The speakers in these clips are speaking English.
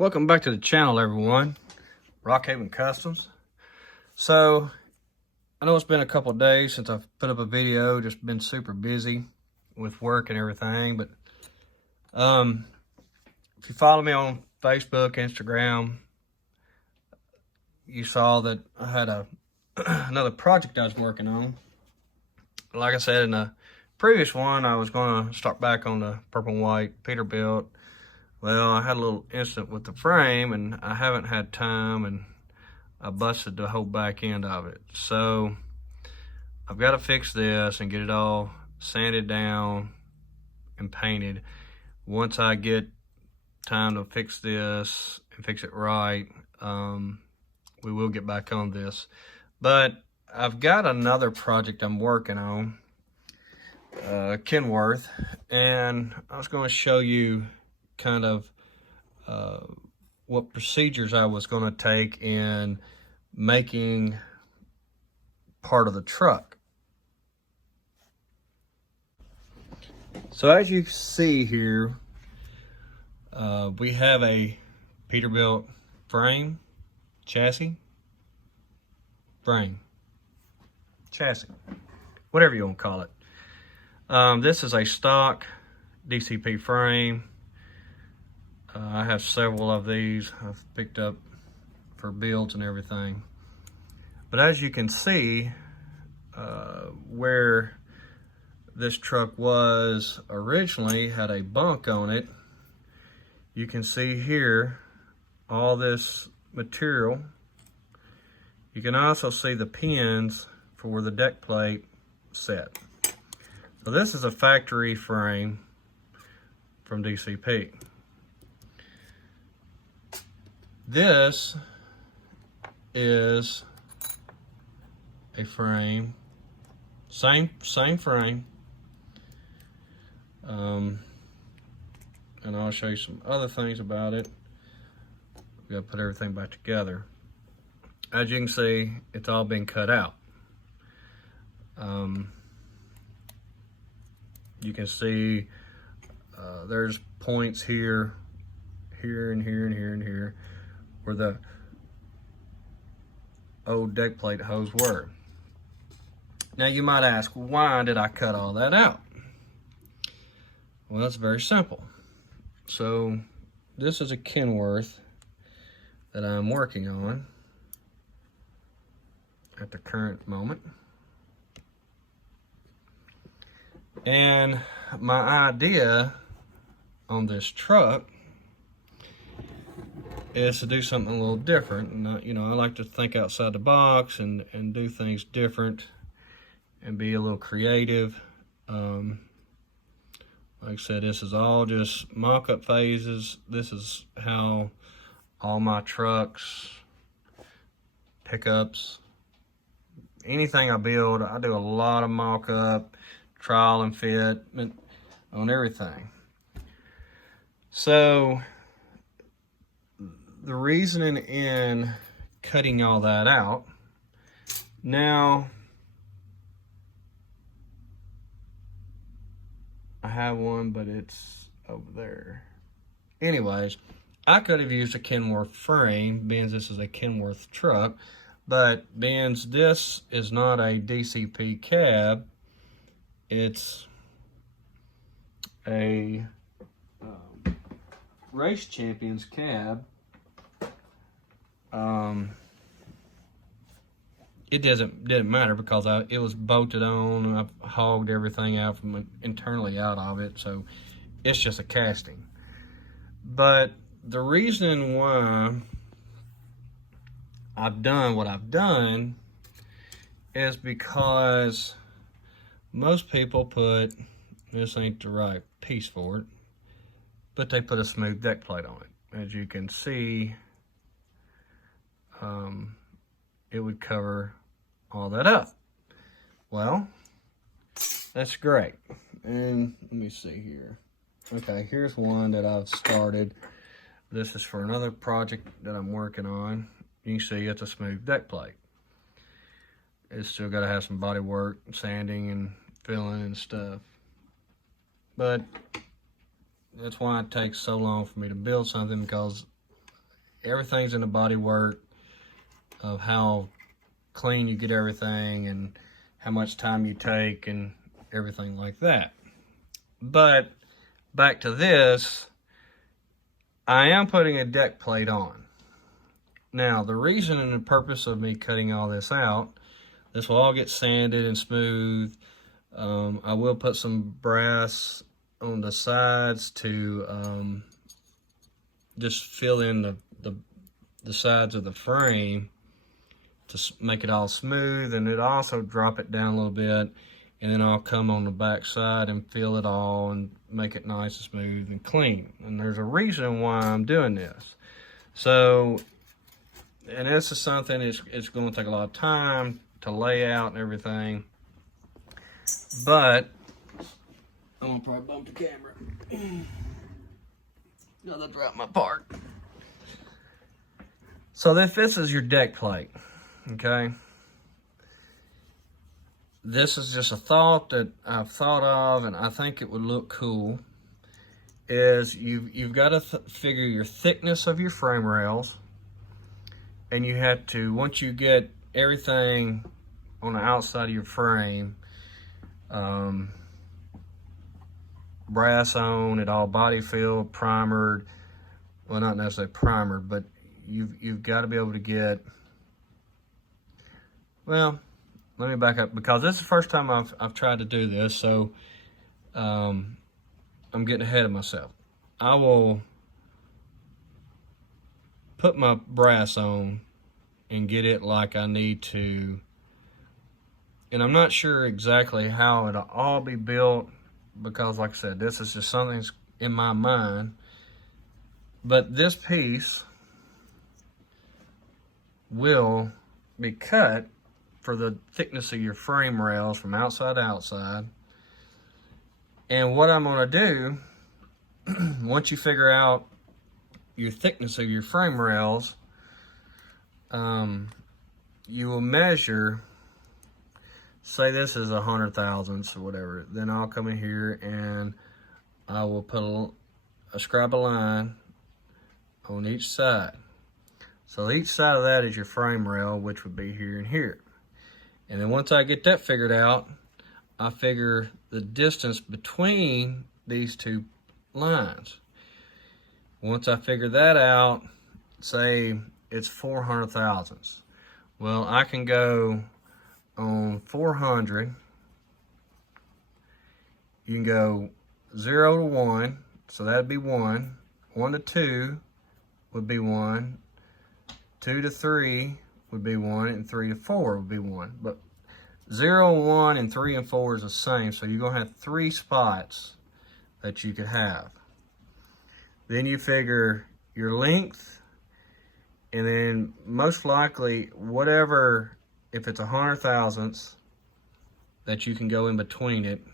Welcome back to the channel, everyone. Rockhaven Customs. So, I know it's been a couple of days since I've put up a video. Just been super busy with work and everything. But if you follow me on Facebook, Instagram, you saw that I had another project I was working on. Like I said in the previous one, I was going to start back on the purple and white Peterbilt. Well, I had a little incident with the frame and I haven't had time, and I busted the whole back end of it. So I've got to fix this and get it all sanded down and painted. Once I get time to fix this and fix it right, we will get back on this. But I've got another project I'm working on, Kenworth, and I was going to show you kind of what procedures I was going to take in making part of the truck. So as you see here, we have a Peterbilt frame, chassis, whatever you want to call it. This is a stock DCP frame. I have several of these I've picked up for builds and everything. But as you can see, where this truck was originally had a bunk on it. You can see here all this material. You can also see the pins for where the deck plate set. So this is a factory frame from DCP. This is a frame, same frame, and I'll show you some other things about it. We gotta put everything back together. As you can see, it's all been cut out. You can see there's points here, and here, and here, and here, where the old deck plate hose were. Now you might ask, why did I cut all that out? Well, that's very simple. So this is a Kenworth that I'm working on at the current moment. And my idea on this truck is to do something a little different. And you know, I like to think outside the box and do things different and be a little creative. Like I said, this is all just mock-up phases. This is how all my trucks, pickups, anything I build, I do a lot of mock-up, trial and fit on everything. So the reasoning in cutting all that out, now I have one, but it's over there. Anyways, I could have used a Kenworth frame, being this is a Kenworth truck, but being this is not a DCP cab, it's a Race Champions cab. It didn't matter because it was bolted on, and I hogged everything out from internally out of it, so it's just a casting. But the reason why I've done what I've done is because most people put, this ain't the right piece for it, but they put a smooth deck plate on it. As you can see, it would cover all that up. Well, that's great. And let me see here. Okay, here's one that I've started. This is for another project that I'm working on. You can see it's a smooth deck plate. It's still got to have some body work, sanding and filling and stuff. But that's why it takes so long for me to build something, because everything's in the body work of how clean you get everything and how much time you take and everything like that. But back to this, I am putting a deck plate on. Now, the reason and the purpose of me cutting all this out, this will all get sanded and smooth. I will put some brass on the sides to just fill in the sides of the frame to make it all smooth, and it also drop it down a little bit, and then I'll come on the back side and fill it all and make it nice and smooth and clean. And there's a reason why I'm doing this. So, and this is something it's going to take a lot of time to lay out and everything, but I'm gonna probably bump the camera. Gotta drop my part. So this is your deck plate, okay? This is just a thought that I've thought of, and I think it would look cool. Is you've got to figure your thickness of your frame rails, and you have to, once you get everything on the outside of your frame, brass on it, all body filled, primered. Well, not necessarily primered, but you've got to be able to get. Well, let me back up, because this is the first time I've tried to do this, so I'm getting ahead of myself. I will put my brass on and get it like I need to. And I'm not sure exactly how it'll all be built, because like I said, this is just something that's in my mind. But this piece will be cut for the thickness of your frame rails from outside to outside. And what I'm gonna do, once you figure out your thickness of your frame rails, you will measure, say this is 100 thousandths or whatever, then I'll come in here and I will put a scrap of line on each side. So each side of that is your frame rail, which would be here and here. And then once I get that figured out, I figure the distance between these two lines. Once I figure that out, say it's 400 thousandths. Well, I can go on 400, you can go 0 to 1, so that'd be 1. 1 to 2 would be 1. 2 to 3 would be 1, and 3 to 4 would be 1. But 0, 1, and 3 and 4 is the same, so you're gonna have 3 spots that you could have. Then you figure your length, and then most likely whatever, if it's 100 thousandths, that you can go in between it.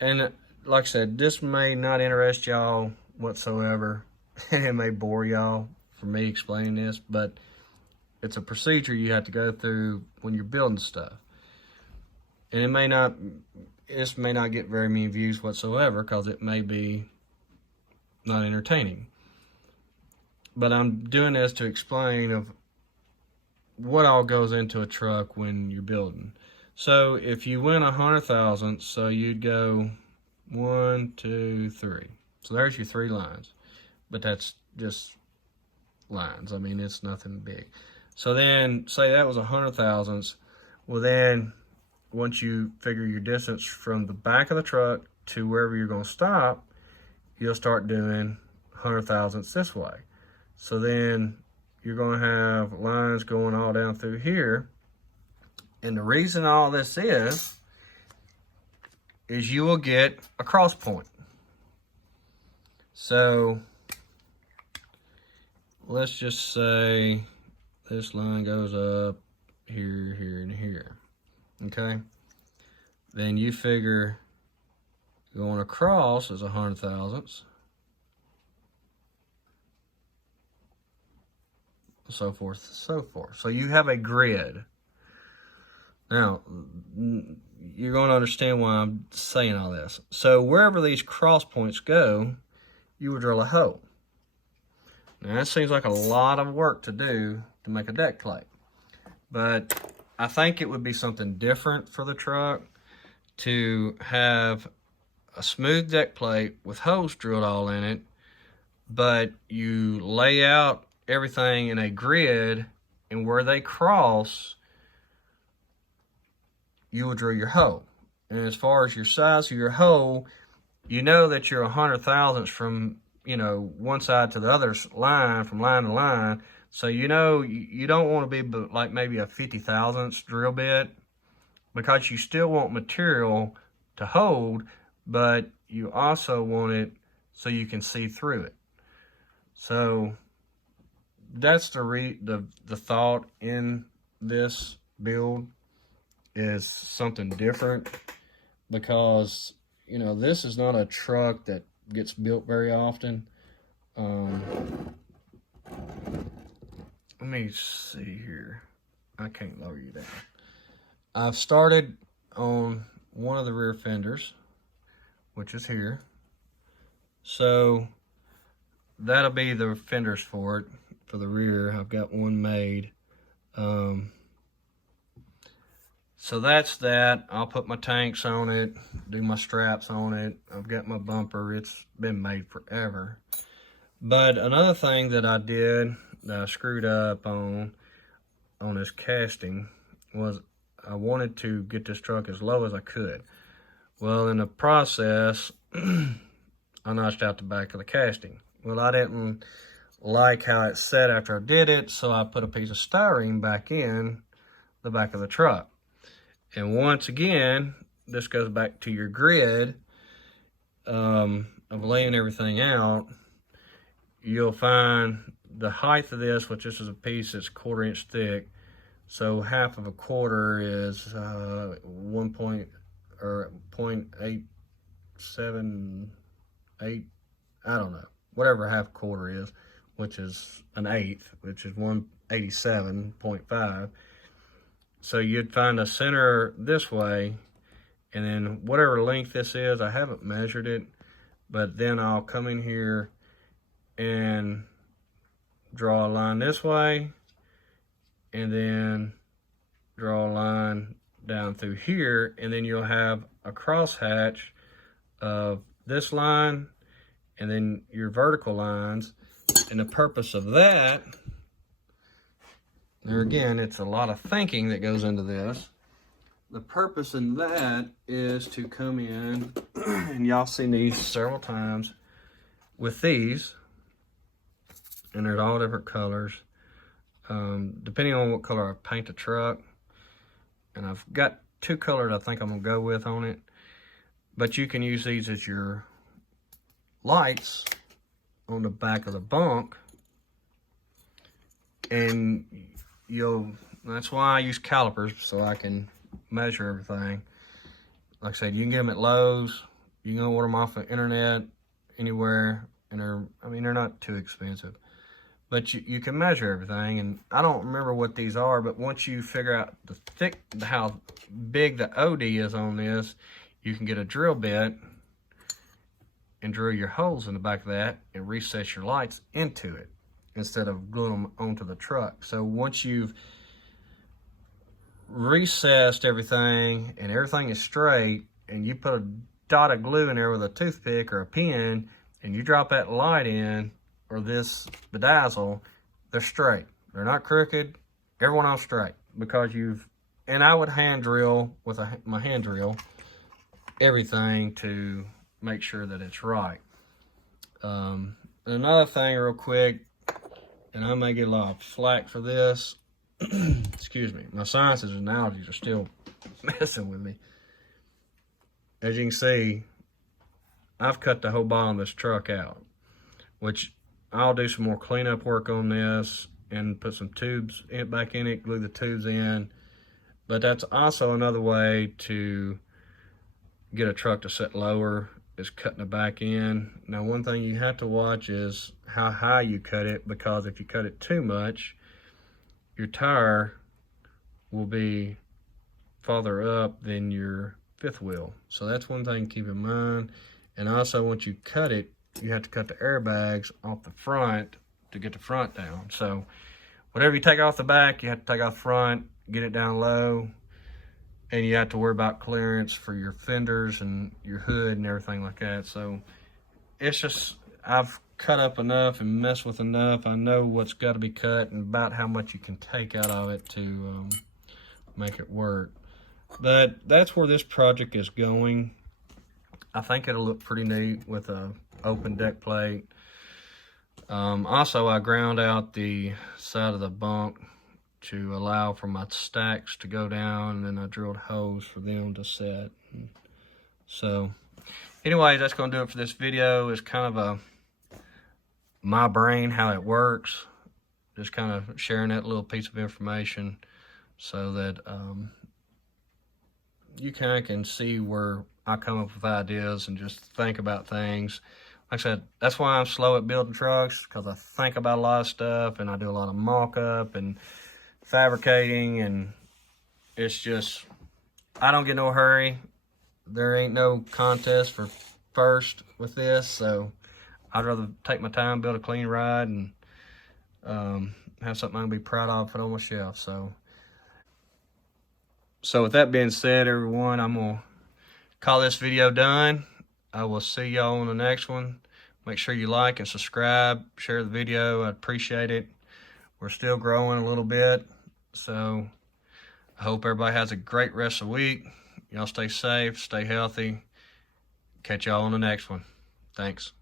And like I said, this may not interest y'all whatsoever, and it may bore y'all for me explaining this, but it's a procedure you have to go through when you're building stuff. And this may not get very many views whatsoever, because it may be not entertaining. But I'm doing this to explain of what all goes into a truck when you're building. So if you went 100 thousandths, so you'd go 1, 2, 3. So there's your 3 lines, but that's just lines. I mean, it's nothing big. So then say that was 100 thousandths. Well, then once you figure your distance from the back of the truck to wherever you're going to stop, you'll start doing 100 thousandths this way. So then you're going to have lines going all down through here. And the reason all this is you will get a cross point. So let's just say this line goes up here, here, and here. Okay? Then you figure going across is 100 thousandths. So forth, so forth. So you have a grid. Now, you're going to understand why I'm saying all this. So wherever these cross points go, you would drill a hole. Now that seems like a lot of work to do to make a deck plate, but I think it would be something different for the truck to have a smooth deck plate with holes drilled all in it, but you lay out everything in a grid, and where they cross, you will drill your hole. And as far as your size of your hole, you know that you're 100 thousandths from, you know, one side to the other line, from line to line. So you know you don't want to be like maybe a 50 thousandths drill bit, because you still want material to hold, but you also want it so you can see through it. So that's the thought in this build, is something different, because you know this is not a truck that gets built very often. Let me see here. I can't lower you down. I've started on one of the rear fenders, which is here. So that'll be the fenders for it, for the rear. I've got one made. So that's that. I'll put my tanks on it, do my straps on it. I've got my bumper. It's been made forever. But another thing that I did that I screwed up on this casting was I wanted to get this truck as low as I could. Well, in the process, I notched out the back of the casting. Well, I didn't like how it set after I did it, so I put a piece of styrene back in the back of the truck. And once again, this goes back to your grid of laying everything out. You'll find the height of this, which this is a piece that's 1/4 inch thick. So half of a quarter is 0.878, I don't know, whatever half a quarter is, which is an eighth, which is 187.5. So you'd find a center this way, and then whatever length this is, I haven't measured it, but then I'll come in here and draw a line this way, and then draw a line down through here, and then you'll have a crosshatch of this line and then your vertical lines. And the purpose of that, there again, it's a lot of thinking that goes into this. The purpose in that is to come in, and y'all seen these several times with these, and there's all different colors, depending on what color I paint the truck. And I've got 2 colors I think I'm gonna go with on it, but you can use these as your lights on the back of the bunk, and that's why I use calipers, so I can measure everything. Like I said, you can get them at Lowe's, you can order them off the internet, anywhere, and they're not too expensive. But you can measure everything, and I don't remember what these are, but once you figure out how big the OD is on this, you can get a drill bit and drill your holes in the back of that and recess your lights into it instead of gluing them onto the truck. So once you've recessed everything and everything is straight, and you put a dot of glue in there with a toothpick or a pin, and you drop that light in, or this bedazzle, they're straight. They're not crooked. Everyone else straight, because and I would hand drill with my hand drill everything to make sure that it's right. Another thing real quick, and I may get a lot of flack for this, excuse me, my sciences and allergies are still messing with me. As you can see, I've cut the whole bottom of this truck out, which I'll do some more cleanup work on this and put some tubes back in it, glue the tubes in. But that's also another way to get a truck to sit lower, is cutting the back end. Now, one thing you have to watch is how high you cut it, because if you cut it too much, your tire will be farther up than your fifth wheel. So that's one thing to keep in mind. And also, once you cut it, you have to cut the airbags off the front to get the front down. So whatever you take off the back, you have to take off the front, get it down low, and you have to worry about clearance for your fenders and your hood and everything like that. So it's just, I've cut up enough and messed with enough. I know what's got to be cut and about how much you can take out of it to make it work. But that's where this project is going. I think it'll look pretty neat with a open deck plate. Also, I ground out the side of the bunk to allow for my stacks to go down, and then I drilled holes for them to set. So anyway, that's going to do it for this video. It's kind of my brain, how it works. Just kind of sharing that little piece of information so that you kind of can see where I come up with ideas and just think about things. Like I said, that's why I'm slow at building trucks, because I think about a lot of stuff, and I do a lot of mock-up and fabricating, and it's just, I don't get no hurry. There ain't no contest for first with this, so I'd rather take my time, build a clean ride, and have something I can be proud of, put on my shelf. So with that being said, everyone, I'm gonna call this video done. I will see y'all on the next one. Make sure you like and subscribe, share the video. I'd appreciate it. We're still growing a little bit, so I hope everybody has a great rest of the week. Y'all stay safe, stay healthy. Catch y'all on the next one. Thanks.